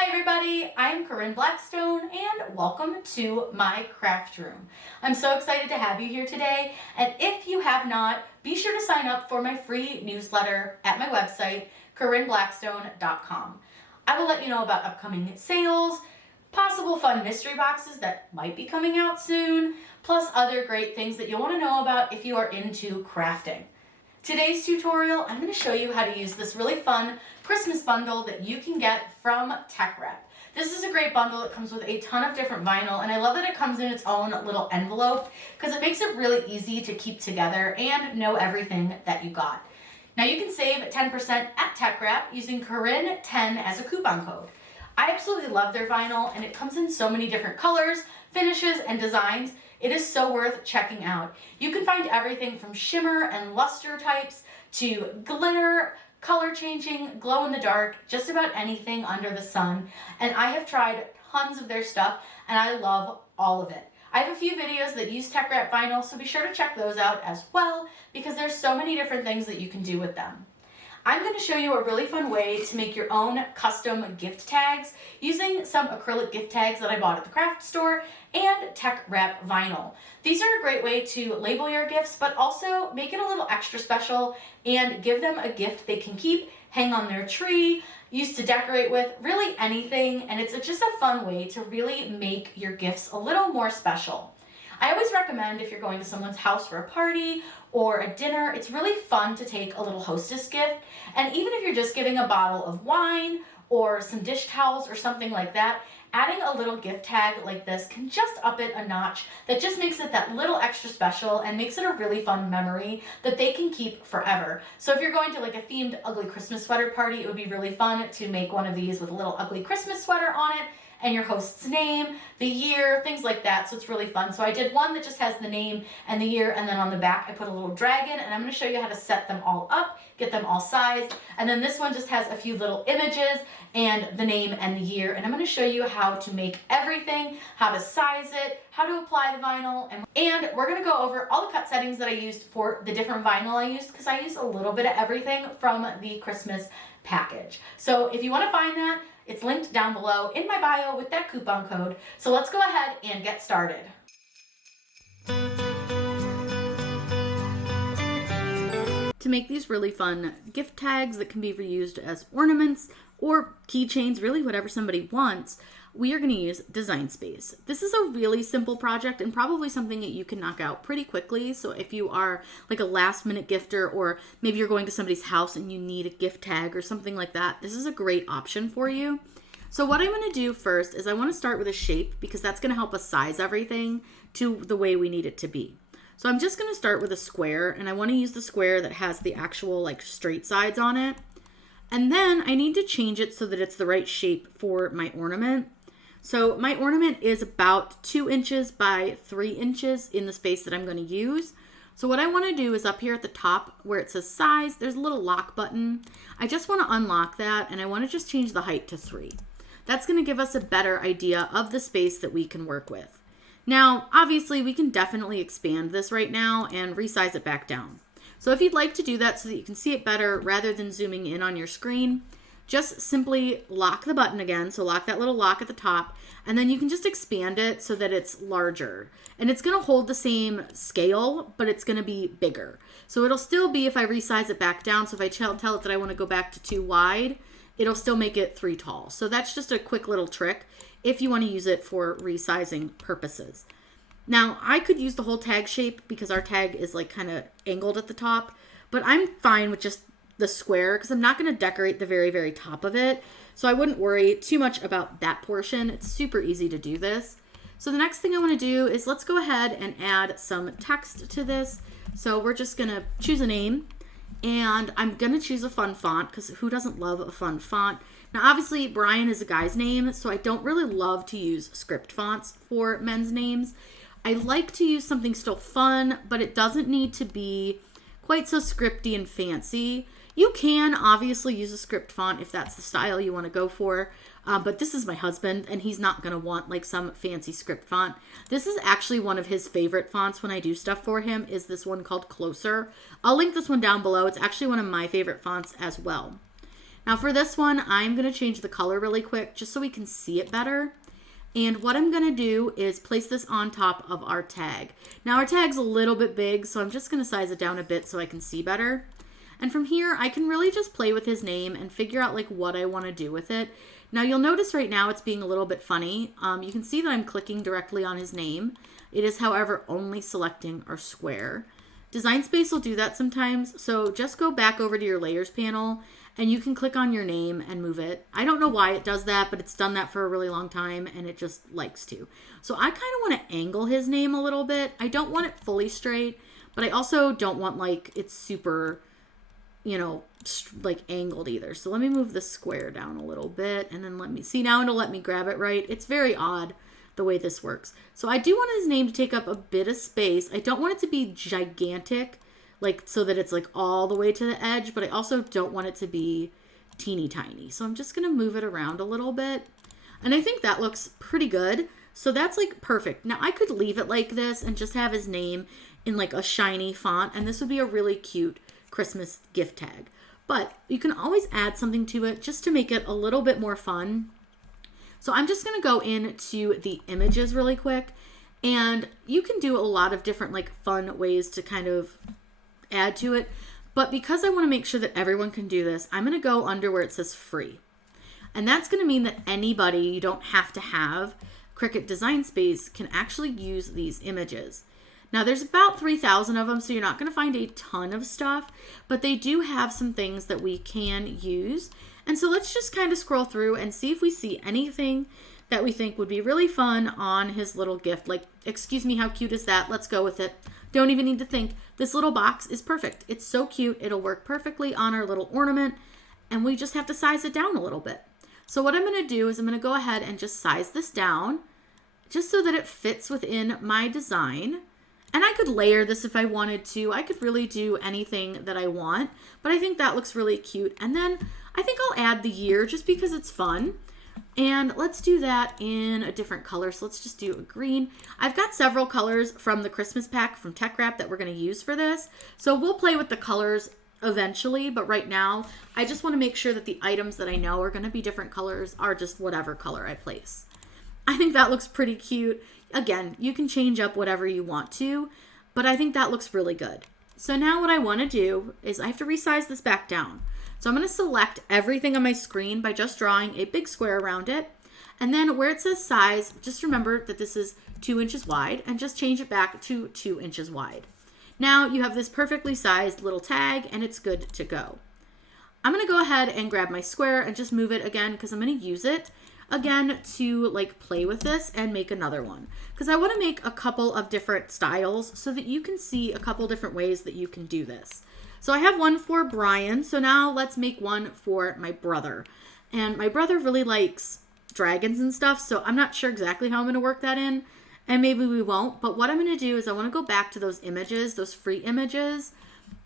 Hi everybody, I'm Corinne Blackstone and welcome to my craft room. I'm so excited to have you here today, and if you have not, be sure to sign up for my free newsletter at my website, CorinneBlackstone.com. I will let you know about upcoming sales, possible fun mystery boxes that might be coming out soon, plus other great things that you'll want to know about if you are into crafting. Today's tutorial, I'm going to show you how to use this really fun Christmas bundle that you can get from Teckwrap. This is a great bundle. It comes with a ton of different vinyl, and I love that it comes in its own little envelope because it makes it really easy to keep together and know everything that you got. Now you can save 10% at Teckwrap using Corinne10 as a coupon code. I absolutely love their vinyl, and it comes in so many different colors, finishes, and designs. It is so worth checking out. You can find everything from shimmer and luster types to glitter, color changing, glow in the dark, just about anything under the sun. And I have tried tons of their stuff and I love all of it. I have a few videos that use Teckwrap vinyl, so be sure to check those out as well because there's so many different things that you can do with them. I'm going to show you a really fun way to make your own custom gift tags using some acrylic gift tags that I bought at the craft store and Teckwrap vinyl. These are a great way to label your gifts, but also make it a little extra special and give them a gift they can keep, hang on their tree, use to decorate with, really anything, and it's just a fun way to really make your gifts a little more special. I always recommend if you're going to someone's house for a party or a dinner, it's really fun to take a little hostess gift. And even if you're just giving a bottle of wine or some dish towels or something like that, adding a little gift tag like this can just up it a notch. That just makes it that little extra special and makes it a really fun memory that they can keep forever. So if you're going to like a themed ugly Christmas sweater party, it would be really fun to make one of these with a little ugly Christmas sweater on it and your host's name, the year, things like that. So it's really fun. So I did one that just has the name and the year, and then on the back I put a little dragon, and I'm going to show you how to set them all up, get them all sized. And then this one just has a few little images and the name and the year, and I'm going to show you how to make everything, how to size it, how to apply the vinyl, and we're going to go over all the cut settings that I used for the different vinyl I used, because I used a little bit of everything from the Christmas package. So if you want to find that, it's linked down below in my bio with that coupon code. So let's go ahead and get started. To make these really fun gift tags that can be reused as ornaments or keychains, really whatever somebody wants, we are going to use Design Space. This is a really simple project and probably something that you can knock out pretty quickly. So if you are like a last minute gifter, or maybe you're going to somebody's house and you need a gift tag or something like that, this is a great option for you. So what I'm going to do first is I want to start with a shape because that's going to help us size everything to the way we need it to be. So I'm just going to start with a square, and I want to use the square that has the actual like straight sides on it. And then I need to change it so that it's the right shape for my ornament. So my ornament is about 2 inches by 3 inches in the space that I'm going to use. So what I want to do is up here at the top where it says size, there's a little lock button. I just want to unlock that, and I want to just change the height to 3. That's going to give us a better idea of the space that we can work with. Now, obviously we can definitely expand this right now and resize it back down. So if you'd like to do that so that you can see it better rather than zooming in on your screen, just simply lock the button again. So lock that little lock at the top, and then you can just expand it so that it's larger. And it's going to hold the same scale, but it's going to be bigger. So it'll still be, if I resize it back down, so if I tell it that I want to go back to 2 wide, it'll still make it 3 tall. So that's just a quick little trick if you want to use it for resizing purposes. Now, I could use the whole tag shape because our tag is like kind of angled at the top, but I'm fine with just the square because I'm not going to decorate the very, very top of it. So I wouldn't worry too much about that portion. It's super easy to do this. So the next thing I want to do is let's go ahead and add some text to this. So we're just going to choose a name, and I'm going to choose a fun font because who doesn't love a fun font? Now, obviously, Brian is a guy's name, so I don't really love to use script fonts for men's names. I like to use something still fun, but it doesn't need to be quite so scripty and fancy. You can obviously use a script font if that's the style you want to go for, but this is my husband, and he's not going to want like some fancy script font. This is actually one of his favorite fonts when I do stuff for him, is this one called Closer. I'll link this one down below. It's actually one of my favorite fonts as well. Now for this one, I'm going to change the color really quick just so we can see it better. And what I'm going to do is place this on top of our tag. Now our tag's a little bit big, so I'm just going to size it down a bit so I can see better. And from here, I can really just play with his name and figure out like what I want to do with it. Now you'll notice right now it's being a little bit funny. You can see that I'm clicking directly on his name. It is, however, only selecting our square. Design Space will do that sometimes, so just go back over to your layers panel and you can click on your name and move it. I don't know why it does that, but it's done that for a really long time and it just likes to. So I kind of want to angle his name a little bit. I don't want it fully straight, but I also don't want like it's super, you know, like angled either. So let me move the square down a little bit and then let me see. Now it'll let me grab it right. It's very odd the way this works. So I do want his name to take up a bit of space. I don't want it to be gigantic, like so that it's like all the way to the edge, but I also don't want it to be teeny tiny. So I'm just going to move it around a little bit. And I think that looks pretty good. So that's like perfect. Now I could leave it like this and just have his name in like a shiny font. And this would be a really cute Christmas gift tag. But you can always add something to it just to make it a little bit more fun. So I'm just going to go into the images really quick, and you can do a lot of different like fun ways to kind of add to it. But because I want to make sure that everyone can do this, I'm going to go under where it says free. And that's going to mean that anybody, you don't have to have Cricut Design Space, can actually use these images. Now there's about 3,000 of them, so you're not going to find a ton of stuff, but they do have some things that we can use. And so let's just kind of scroll through and see if we see anything that we think would be really fun on his little gift. Like, excuse me, how cute is that? Let's go with it. Don't even need to think. This little box is perfect. It's so cute. It'll work perfectly on our little ornament, and we just have to size it down a little bit. So what I'm going to do is I'm going to go ahead and just size this down just so that it fits within my design. And I could layer this if I wanted to. I could really do anything that I want, but I think that looks really cute. And then I think I'll add the year just because it's fun. And let's do that in a different color. So let's just do a green. I've got several colors from the Christmas pack from Teckwrap that we're going to use for this. So we'll play with the colors eventually, but right now I just want to make sure that the items that I know are going to be different colors are just whatever color I place. I think that looks pretty cute. Again, you can change up whatever you want to, but I think that looks really good. So now what I want to do is I have to resize this back down. So I'm going to select everything on my screen by just drawing a big square around it. And then where it says size, just remember that this is 2 inches wide and just change it back to 2 inches wide. Now you have this perfectly sized little tag and it's good to go. I'm going to go ahead and grab my square and just move it again because I'm going to use it again to like play with this and make another one, because I want to make a couple of different styles so that you can see a couple different ways that you can do this. So I have one for Brian, so now let's make one for my brother. And my brother really likes dragons and stuff, so I'm not sure exactly how I'm going to work that in, and maybe we won't, but what I'm going to do is I want to go back to those images, those free images,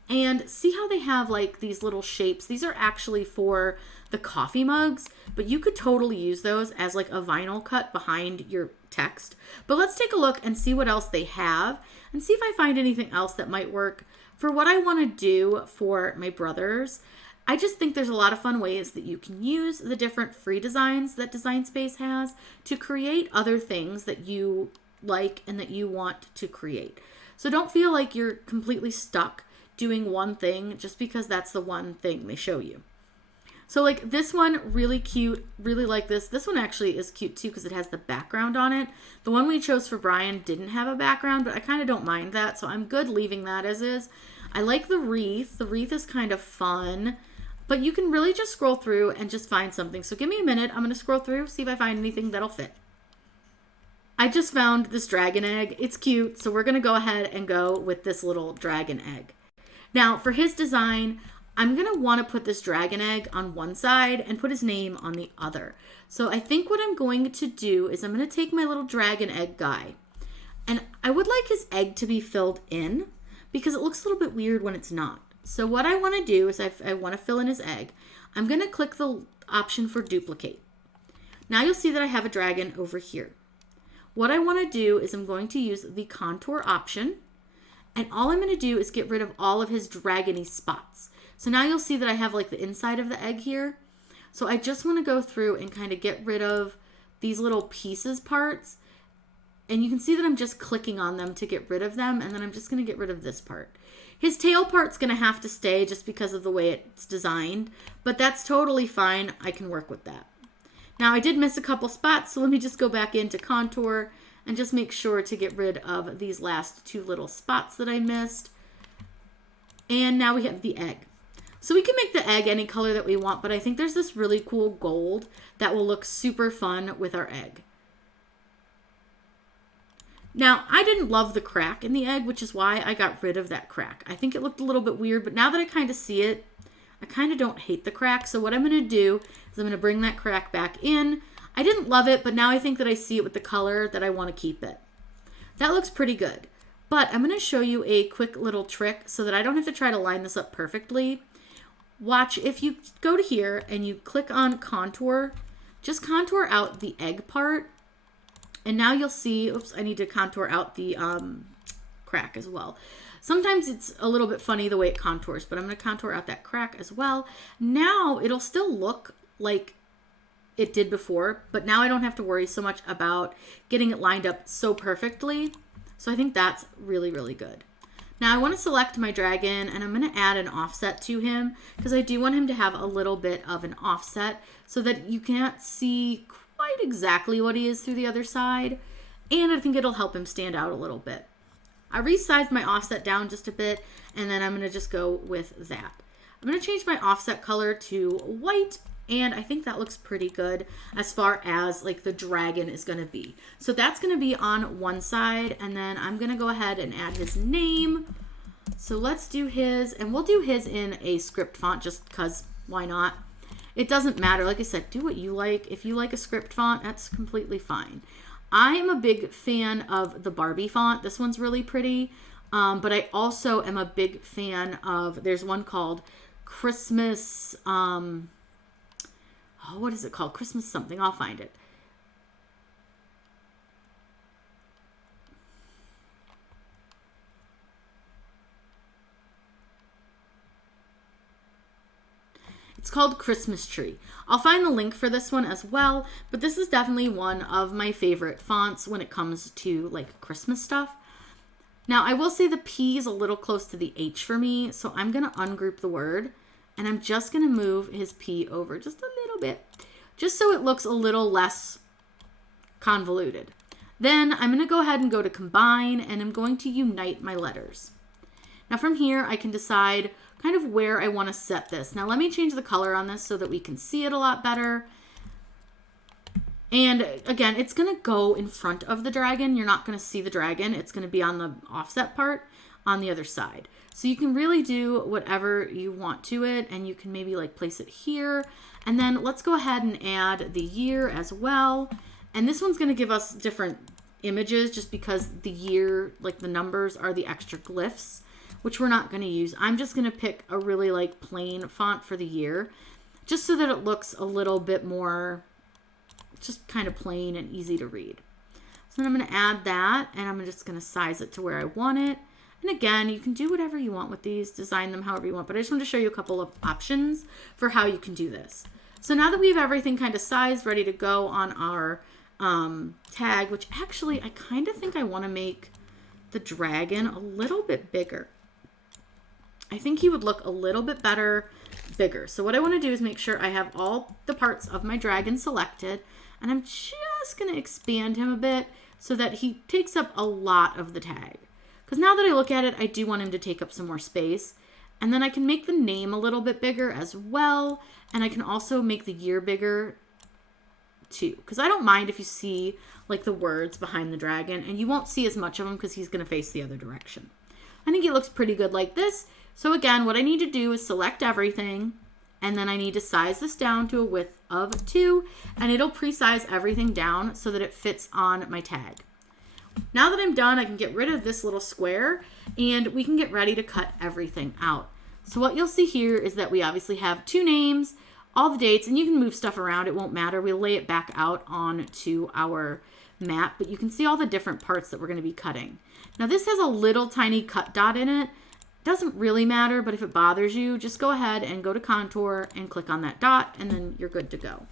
and see how they have like these little shapes. These are actually for the coffee mugs, but you could totally use those as like a vinyl cut behind your text. But let's take a look and see what else they have and see if I find anything else that might work for what I want to do for my brothers. I just think there's a lot of fun ways that you can use the different free designs that Design Space has to create other things that you like and that you want to create. So don't feel like you're completely stuck doing one thing just because that's the one thing they show you. So like this one, really cute, really like this. This one actually is cute too because it has the background on it. The one we chose for Brian didn't have a background, but I kind of don't mind that, so I'm good leaving that as is. I like the wreath. The wreath is kind of fun, but you can really just scroll through and just find something. So give me a minute. I'm going to scroll through, see if I find anything that'll fit. I just found this dragon egg. It's cute, so we're going to go ahead and go with this little dragon egg. Now for his design, I'm going to want to put this dragon egg on one side and put his name on the other. So I think what I'm going to do is I'm going to take my little dragon egg guy, and I would like his egg to be filled in because it looks a little bit weird when it's not. So what I want to do is I want to fill in his egg. I'm going to click the option for duplicate. Now you'll see that I have a dragon over here. What I want to do is I'm going to use the contour option, and all I'm going to do is get rid of all of his dragony spots. So now you'll see that I have like the inside of the egg here, So I just want to go through and kind of get rid of these little pieces parts. And you can see that I'm just clicking on them to get rid of them. And then I'm just going to get rid of this part. His tail part's going to have to stay just because of the way it's designed. But that's totally fine. I can work with that. Now I did miss a couple spots. So let me just go back into contour and just make sure to get rid of these last two little spots that I missed. And now we have the egg. So we can make the egg any color that we want, but I think there's this really cool gold that will look super fun with our egg. Now, I didn't love the crack in the egg, which is why I got rid of that crack. I think it looked a little bit weird, but now that I kind of see it, I kind of don't hate the crack. So what I'm going to do is I'm going to bring that crack back in. I didn't love it, but now I think that I see it with the color that I want to keep it. That looks pretty good. But I'm going to show you a quick little trick so that I don't have to try to line this up perfectly. Watch, if you go to here and you click on contour, just contour out the egg part. And now you'll see, oops, I need to contour out the crack as well. Sometimes it's a little bit funny the way it contours, but I'm going to contour out that crack as well. Now it'll still look like it did before, but now I don't have to worry so much about getting it lined up so perfectly. So I think that's really, really good. Now I want to select my dragon and I'm going to add an offset to him because I do want him to have a little bit of an offset so that you can't see quite exactly what he is through the other side. And I think it'll help him stand out a little bit. I resized my offset down just a bit and then I'm going to just go with that. I'm going to change my offset color to white. And I think that looks pretty good as far as like the dragon is going to be. So that's going to be on one side. And then I'm going to go ahead and add his name. So let's do his, and we'll do his in a script font just because why not? It doesn't matter. Like I said, do what you like. If you like a script font, that's completely fine. I am a big fan of the Barbie font. This one's really pretty. But I also am a big fan of, there's one called Christmas, oh, what is it called? Christmas something. I'll find it. It's called Christmas Tree. I'll find the link for this one as well, but this is definitely one of my favorite fonts when it comes to like Christmas stuff. Now, I will say the P is a little close to the H for me, so I'm going to ungroup the word. And I'm just going to move his P over just a little bit, just so it looks a little less convoluted. Then I'm going to go ahead and go to combine, and I'm going to unite my letters. Now from here, I can decide kind of where I want to set this. Now let me change the color on this so that we can see it a lot better. And again, it's going to go in front of the dragon. You're not going to see the dragon. It's going to be on the offset part on the other side. So you can really do whatever you want to it, and you can maybe like place it here. And then let's go ahead and add the year as well. And this one's going to give us different images just because the year, like the numbers are the extra glyphs, which we're not going to use. I'm just going to pick a really like plain font for the year, just so that it looks a little bit more just kind of plain and easy to read. So then I'm going to add that, and I'm just going to size it to where I want it. And again, you can do whatever you want with these, design them however you want, but I just want to show you a couple of options for how you can do this. So now that we have everything kind of sized, ready to go on our tag, which actually I kind of think I want to make the dragon a little bit bigger. I think he would look a little bit better bigger. So what I want to do is make sure I have all the parts of my dragon selected, and I'm just going to expand him a bit so that he takes up a lot of the tag. Because now that I look at it, I do want him to take up some more space. And then I can make the name a little bit bigger as well. And I can also make the year bigger too. Because I don't mind if you see like the words behind the dragon. And you won't see as much of him because he's going to face the other direction. I think it looks pretty good like this. So again, what I need to do is select everything. And then I need to size this down to a width of 2. And it'll pre-size everything down so that it fits on my tag. Now that I'm done, I can get rid of this little square and we can get ready to cut everything out. So what you'll see here is that we obviously have 2 names, all the dates, and you can move stuff around. It won't matter. We'll lay it back out onto our map, but you can see all the different parts that we're going to be cutting. Now this has a little tiny cut dot in it, Doesn't really matter, but if it bothers you, just go ahead and go to contour and click on that dot, and then you're good to go.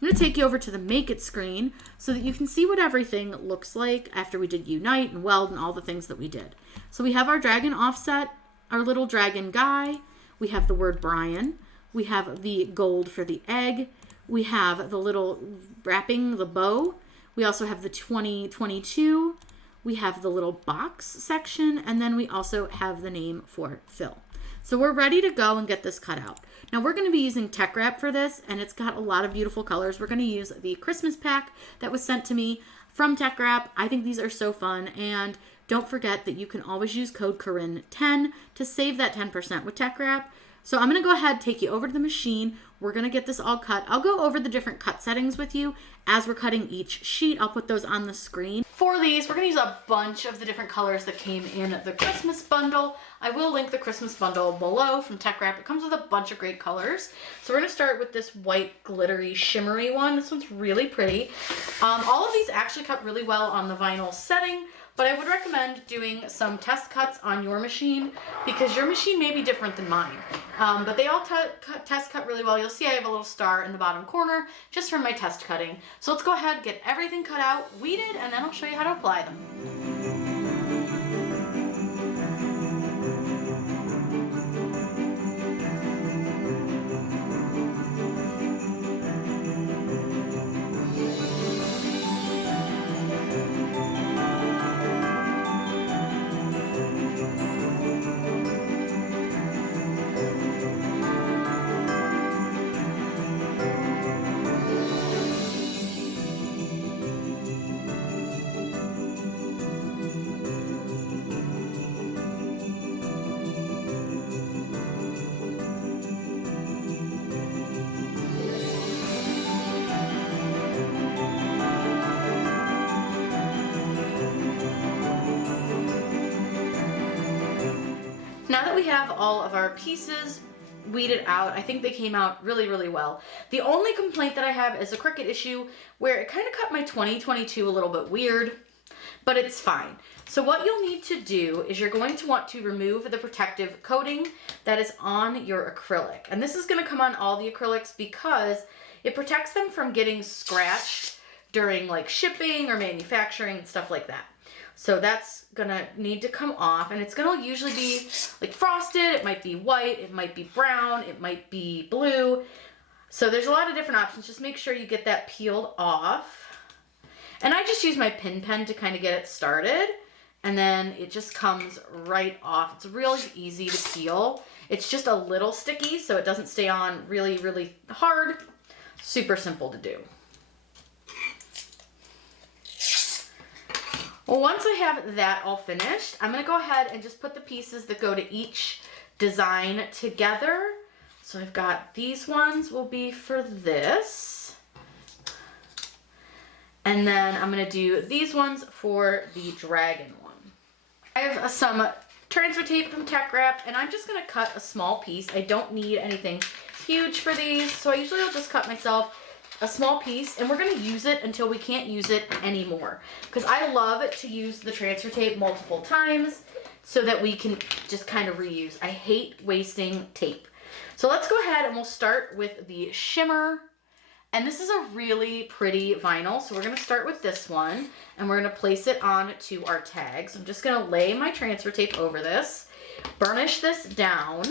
I'm going to take you over to the Make It screen so that you can see what everything looks like after we did Unite and Weld and all the things that we did. So we have our dragon offset, our little dragon guy, we have the word Brian, we have the gold for the egg, we have the little wrapping, the bow, we also have the 2022, we have the little box section, and then we also have the name for Phil. So we're ready to go and get this cut out. Now we're going to be using Teckwrap for this, and it's got a lot of beautiful colors. We're going to use the Christmas pack that was sent to me from Teckwrap. I think these are so fun, and don't forget that you can always use code Corinne10 to save that 10% with Teckwrap. So I'm going to go ahead and take you over to the machine. We're going to get this all cut. I'll go over the different cut settings with you as we're cutting each sheet. I'll put those on the screen. For these, we're going to use a bunch of the different colors that came in the Christmas bundle. I will link the Christmas bundle below from Teckwrap. It comes with a bunch of great colors. So we're going to start with this white, glittery, shimmery one. This one's really pretty. All of these actually cut really well on the vinyl setting, but I would recommend doing some test cuts on your machine because your machine may be different than mine. But they all test cut really well. You'll see I have a little star in the bottom corner just from my test cutting. So let's go ahead and get everything cut out, weeded, and then I'll show you how to apply them. Now that we have all of our pieces weeded out, I think they came out really, really well. The only complaint that I have is a Cricut issue where it kind of cut my 2022 a little bit weird, but it's fine. So what you'll need to do is you're going to want to remove the protective coating that is on your acrylic. And this is going to come on all the acrylics because it protects them from getting scratched during like shipping or manufacturing and stuff like that. So that's gonna need to come off, and it's gonna usually be like frosted, it might be white, it might be brown, it might be blue. So there's a lot of different options. Just make sure you get that peeled off. And I just use my pin pen to kind of get it started, and then it just comes right off. It's really easy to peel. It's just a little sticky, so it doesn't stay on really, really hard. Super simple to do. Well, once I have that all finished, I'm going to go ahead and just put the pieces that go to each design together. So I've got these ones will be for this. And then I'm going to do these ones for the dragon one. I have some transfer tape from Teckwrap, and I'm just going to cut a small piece. I don't need anything huge for these, so I usually will just cut myself a small piece, and we're going to use it until we can't use it anymore, because I love it to use the transfer tape multiple times so that we can just kind of reuse. I hate wasting tape. So let's go ahead and we'll start with the shimmer, and this is a really pretty vinyl, so we're going to start with this one, and we're going to place it on to our tags. I'm just going to lay my transfer tape over this, burnish this down,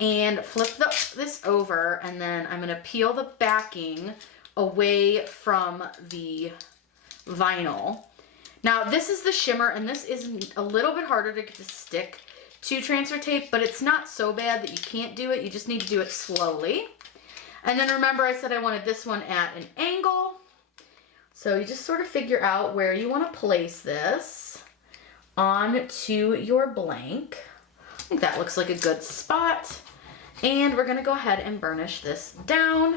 and flip this over, and then I'm going to peel the backing away from the vinyl. Now this is the shimmer, and this is a little bit harder to get to stick to transfer tape, but it's not so bad that you can't do it. You just need to do it slowly. And then remember I said I wanted this one at an angle. So you just sort of figure out where you want to place this onto your blank. I think that looks like a good spot. And we're going to go ahead and burnish this down.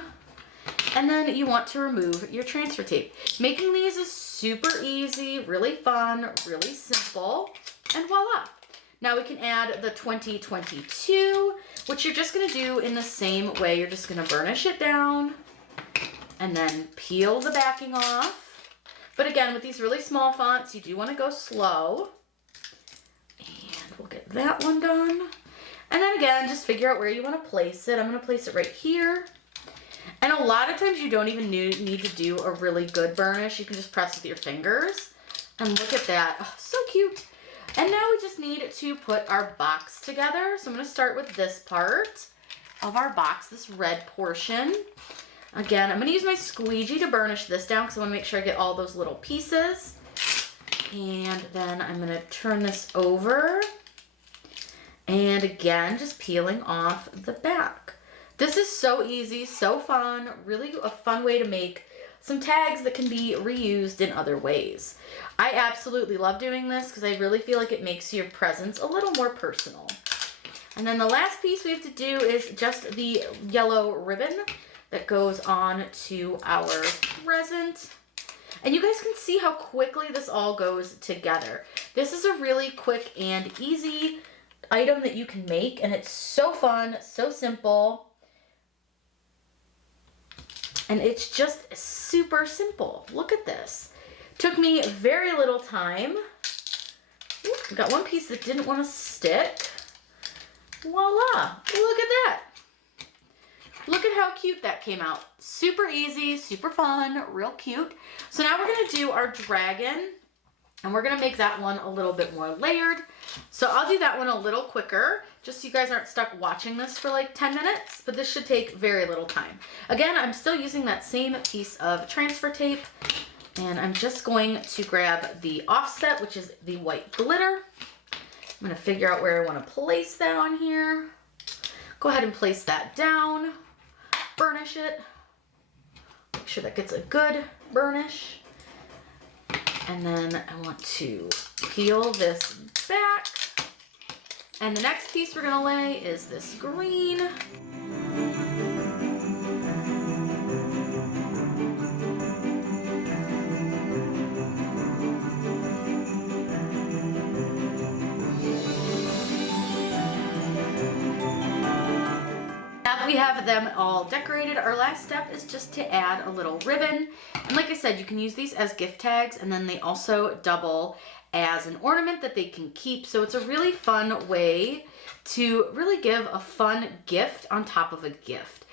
And then you want to remove your transfer tape. Making these is super easy, really fun, really simple, and voila. Now we can add the 2022, which you're just going to do in the same way. You're just going to burnish it down and then peel the backing off. But again, with these really small fonts, you do want to go slow. And we'll get that one done. And then again, just figure out where you want to place it. I'm going to place it right here. And a lot of times you don't even need to do a really good burnish. You can just press with your fingers. And look at that. Oh, so cute. And now we just need to put our box together. So I'm going to start with this part of our box, this red portion. Again, I'm going to use my squeegee to burnish this down because I want to make sure I get all those little pieces. And then I'm going to turn this over. And again, just peeling off the back. This is so easy, so fun, really a fun way to make some tags that can be reused in other ways. I absolutely love doing this because I really feel like it makes your presents a little more personal. And then the last piece we have to do is just the yellow ribbon that goes on to our present. And you guys can see how quickly this all goes together. This is a really quick and easy item that you can make, and it's so fun, so simple, and it's just super simple. Look at this. Took me very little time. Ooh, got one piece that didn't want to stick. Voila, look at that. Look at how cute that came out. Super easy, super fun, real cute. So now we're gonna do our dragon, and we're gonna make that one a little bit more layered. So I'll do that one a little quicker, just so you guys aren't stuck watching this for like 10 minutes, but this should take very little time. Again, I'm still using that same piece of transfer tape, and I'm just going to grab the offset, which is the white glitter. I'm gonna figure out where I wanna place that on here. Go ahead and place that down, burnish it. Make sure that gets a good burnish. And then I want to peel this back. And the next piece we're gonna lay is this green. Now that we have them all decorated, our last step is just to add a little ribbon. And like I said, you can use these as gift tags, and then they also double as an ornament that they can keep. So it's a really fun way to really give a fun gift on top of a gift.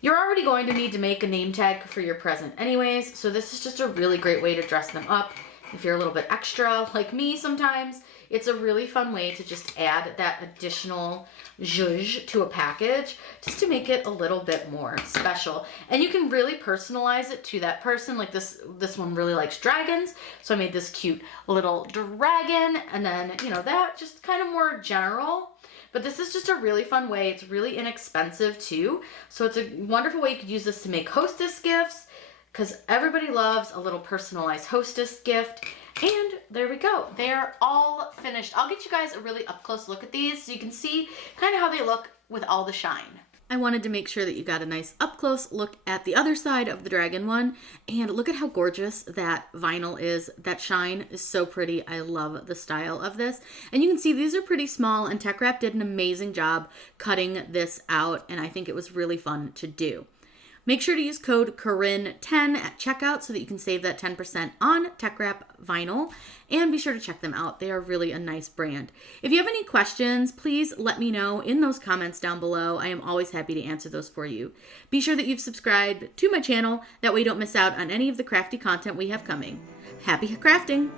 You're already going to need to make a name tag for your present anyways, so this is just a really great way to dress them up. If you're a little bit extra like me sometimes, it's a really fun way to just add that additional zhuzh to a package just to make it a little bit more special. And you can really personalize it to that person. Like this one really likes dragons, so I made this cute little dragon, and then, you know, that just kind of more general. But this is just a really fun way. It's really inexpensive too. So it's a wonderful way you could use this to make hostess gifts, because everybody loves a little personalized hostess gift. And there we go. They're all finished. I'll get you guys a really up close look at these so you can see kind of how they look with all the shine. I wanted to make sure that you got a nice up close look at the other side of the dragon one. And look at how gorgeous that vinyl is. That shine is so pretty. I love the style of this. And you can see these are pretty small, and Teckwrap did an amazing job cutting this out, and I think it was really fun to do. Make sure to use code Corinne10 at checkout so that you can save that 10% on Teckwrap Vinyl, and be sure to check them out. They are really a nice brand. If you have any questions, please let me know in those comments down below. I am always happy to answer those for you. Be sure that you've subscribed to my channel. That way you don't miss out on any of the crafty content we have coming. Happy crafting!